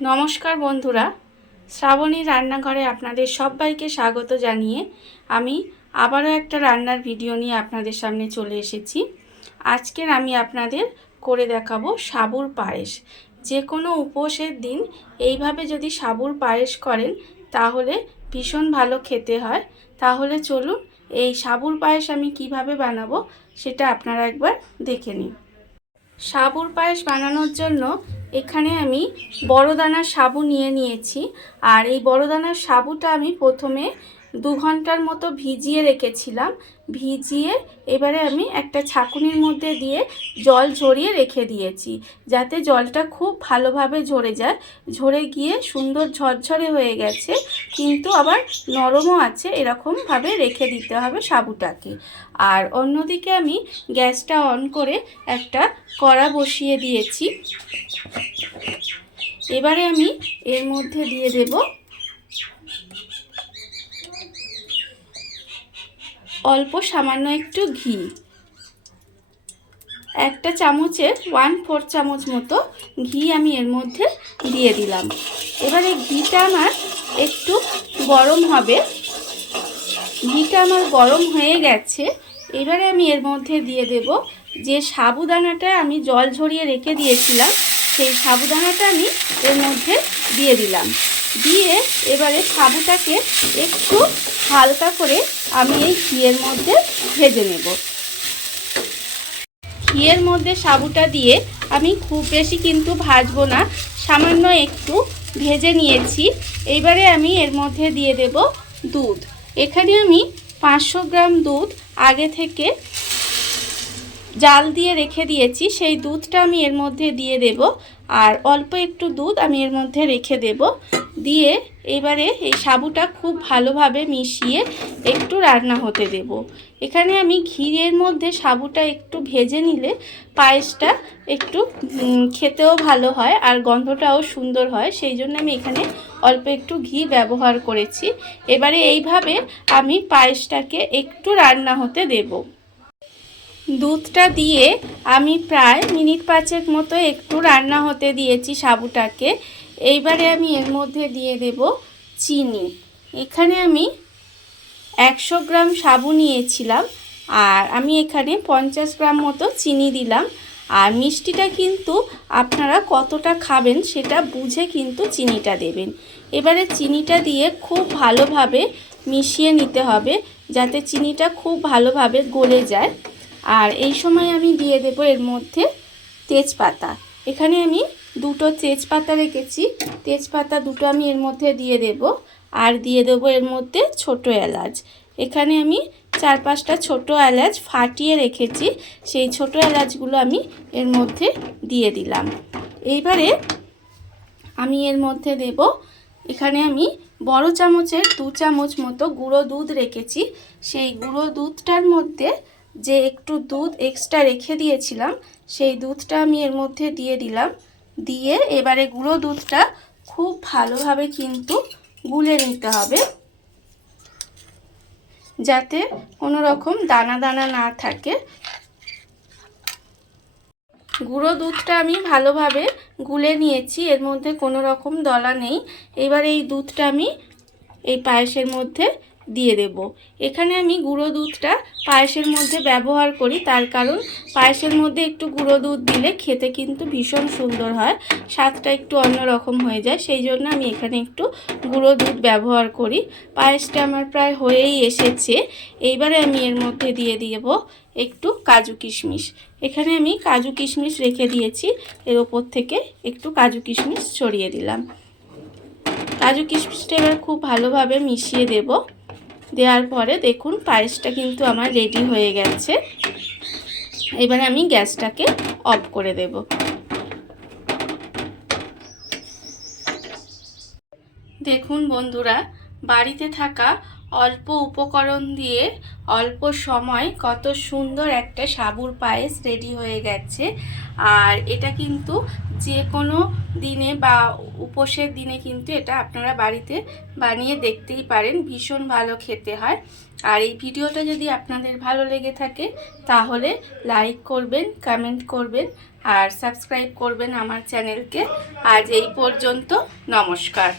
নমস্কার বন্ধুরা, শ্রাবণী রান্নাঘরে আপনাদের সবাইকে স্বাগত জানিয়ে আমি আবারও একটা রান্নার ভিডিও নিয়ে আপনাদের সামনে চলে এসেছি। আজকের আমি আপনাদের করে দেখাবো সাবুর পায়েস। যে কোনো উপোসের দিন এইভাবে যদি সাবুর পায়েস করেন তাহলে ভীষণ ভালো খেতে হয়। তাহলে চলুন এই সাবুর পায়েস আমি কিভাবে বানাবো সেটা আপনারা একবার দেখে নিন। সাবুর পায়েস বানানোর জন্য এখানে আমি বড় দানার সাবু নিয়েছি। আর এই বড় দানার সাবুটা আমি প্রথমে 2 ঘন্টার মতো ভিজিয়ে রেখেছিলাম। ভিজিয়ে এবারে আমি একটা ছাঁকুনির মধ্যে দিয়ে জল ঝরিয়ে রেখে দিয়েছি, যাতে জলটা খুব ভালোভাবে ঝরে যায়। ঝরে গিয়ে সুন্দর ঝরঝরে হয়ে গেছে, কিন্তু আবার নরমও আছে। এরকমভাবে রেখে দিতে হবে সাবুটাকে। আর অন্যদিকে আমি গ্যাসটা অন করে একটা কড়া বসিয়ে দিয়েছি। এবারে আমি এর মধ্যে দিয়ে দেব অল্প সামান্য একটু ঘি। একটা চামচের 1/4 চামচ মতো ঘি আমি এর মধ্যে দিয়ে দিলাম। এবারে ঘিটা আমার একটু গরম হবে। ঘিটা আমার গরম হয়ে গেছে। এবারে আমি এর মধ্যে দিয়ে দেব যে সাবুদানাটা আমি জল ঝরিয়ে রেখে দিয়েছিলাম, সেই সাবুদানাটা আমি এর মধ্যে দিয়ে দিলাম। দিয়ে এবারে সাবুটাকে একটু হালকা করে আমি এই ঘিয়ের মধ্যে ভেজে নেব। ঘিয়ের মধ্যে সাবুটা দিয়ে আমি খুব বেশি কিন্তু ভাজবো না, সামান্য একটু ভেজে নিয়েছি। এইবারে আমি এর মধ্যে দিয়ে দেব দুধ। এখানে আমি 500 গ্রাম দুধ আগে থেকে জাল দিয়ে রেখে দিয়েছি, সেই দুধটা আমি এর মধ্যে দিয়ে দেব। আর অল্প একটু দুধ আমি এর মধ্যে রেখে দেব। দিয়ে এবারে এই সাবুটা খুব ভালোভাবে মিশিয়ে একটু রান্না হতে দেব। এখানে আমি ঘিয়ের মধ্যে সাবুটা একটু ভেজে নিলে পায়েসটা একটু খেতেও ভালো হয় আর গন্ধটাও সুন্দর হয়, সেই জন্য আমি এখানে অল্প একটু ঘি ব্যবহার করেছি। এবারে এইভাবে আমি পায়েসটাকে একটু রান্না হতে দেব। দুধটা দিয়ে আমি প্রায় মিনিট 5 মতো একটু রান্না হতে দিয়েছি সাবুটাকে। এইবারে আমি এর মধ্যে দিয়ে দেব চিনি। এখানে আমি 100 গ্রাম সাবু নিয়েছিলাম, আর আমি এখানে 50 গ্রাম মতো চিনি দিলাম। আর মিষ্টিটা কিন্তু আপনারা কতটা খাবেন সেটা বুঝে কিন্তু চিনিটা দেবেন। এবারে চিনিটা দিয়ে খুব ভালোভাবে মিশিয়ে নিতে হবে, যাতে চিনিটা খুব ভালোভাবে গলে যায়। আর এই সময় আমি দিয়ে দেব এর মধ্যে তেজপাতা। এখানে আমি 2টো তেজপাতা রেখেছি, তেজপাতা 2টো আমি এর মধ্যে দিয়ে দেব। আর দিয়ে দেব এর মধ্যে ছোট এলাচ। এখানে আমি 4-5টা ছোট এলাচ ফাটিয়ে রেখেছি, সেই ছোট এলাচগুলো আমি এর মধ্যে দিয়ে দিলাম। এইবারে আমি এর মধ্যে দেব, এখানে আমি বড় চামচের 2 চামচ মতো গুঁড়ো দুধ রেখেছি। সেই গুঁড়ো দুধটার মধ্যে যে একটু দুধ এক্সট্রা রেখে দিয়েছিলাম, সেই দুধটা আমি এর মধ্যে দিয়ে দিলাম। দিয়ে এবারে গুঁড়ো দুধটা খুব ভালোভাবে কিন্তু গুলে নিতে হবে, যাতে কোনো রকম দানা দানা না থাকে। গুঁড়ো দুধটা আমি ভালোভাবে গুলে নিয়েছি, এর মধ্যে কোনো রকম দলা নেই। এবার এই দুধটা আমি এই পায়েসের মধ্যে দিয়ে দেব। এখানে আমি গুঁড়ো দুধটা পায়েসের মধ্যে ব্যবহার করি, তার কারণ পায়েসের মধ্যে একটু গুঁড়ো দুধ দিলে খেতে কিন্তু ভীষণ সুন্দর হয়, স্বাদটা একটু অন্যরকম হয়ে যায়, সেই জন্য আমি এখানে একটু গুঁড়ো দুধ ব্যবহার করি। পায়েসটা আমার প্রায় হয়েই এসেছে। এইবারে আমি এর মধ্যে দিয়ে দেব একটু কাজু কিশমিশ। এখানে আমি কাজু কিশমিশ রেখে দিয়েছি, এর ওপর থেকে একটু কাজু কিশমিশ ছড়িয়ে দিলাম। কাজু কিশমিশটা এবার খুব ভালোভাবে মিশিয়ে দেব। দেওয়ার পরে দেখুন পায়েসটা কিন্তু আমার রেডি হয়ে গেছে। এবারে আমি গ্যাসটাকে অফ করে দেব। দেখুন বন্ধুরা, বাড়িতে থাকা অল্প উপকরণ দিয়ে অল্প সময় কত সুন্দর একটা সাবুর পায়েস রেডি হয়ে গেছে। আর এটা কিন্তু যে কোনো দিনে বা উপোসের দিনে কিন্তু এটা আপনারা বাড়িতে বানিয়ে দেখতেই পারেন, ভীষণ ভালো খেতে হয়। আর এই ভিডিওটা যদি আপনাদের ভালো লেগে থাকে তাহলে লাইক করবেন, কমেন্ট করবেন আর সাবস্ক্রাইব করবেন আমার চ্যানেলকে। আজ এই পর্যন্ত, নমস্কার।